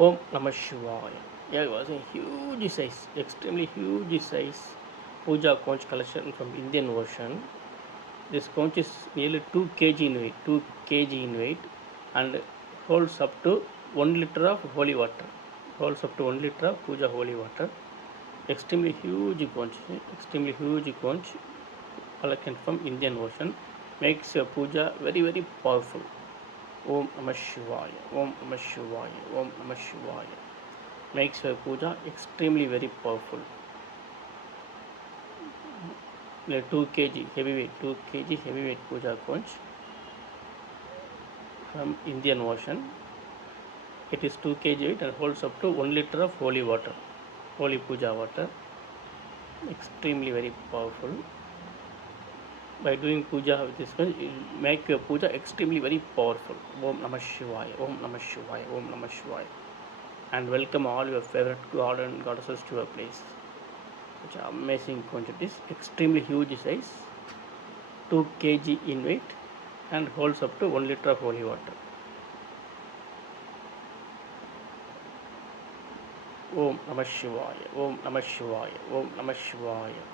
Om Namah Shivaya. Yeah, it was a huge size, extremely huge size puja conch collection from Indian Ocean. This conch is nearly 2 kg in weight, 2 kg in weight, and holds up to 1 liter of holy water. Holds up to 1 liter of puja holy water. Extremely huge conch, extremely huge conch collection from Indian Ocean makes your puja very very powerful. Om Namah Shivaya. Om Namah Shivaya. Om Namah Shivaya. Makes your puja extremely very powerful. 2 kg heavyweight, 2 kg heavyweight puja conch from Indian Ocean. It is 2 kg weight and holds up to 1 liter of holy water, holy puja water. Extremely very powerful. By doing puja with this conch, it will make your puja extremely very powerful. Om Namah Shivaya. Om Namah Shivaya. Om Namah Shivaya. And welcome all your favorite god and goddesses to your place. Which are amazing conch. It is extremely huge size, 2 kg in weight, and holds up to 1 liter of holy water. Om Namah Shivaya. Om Namah Shivaya. Om Namah Shivaya.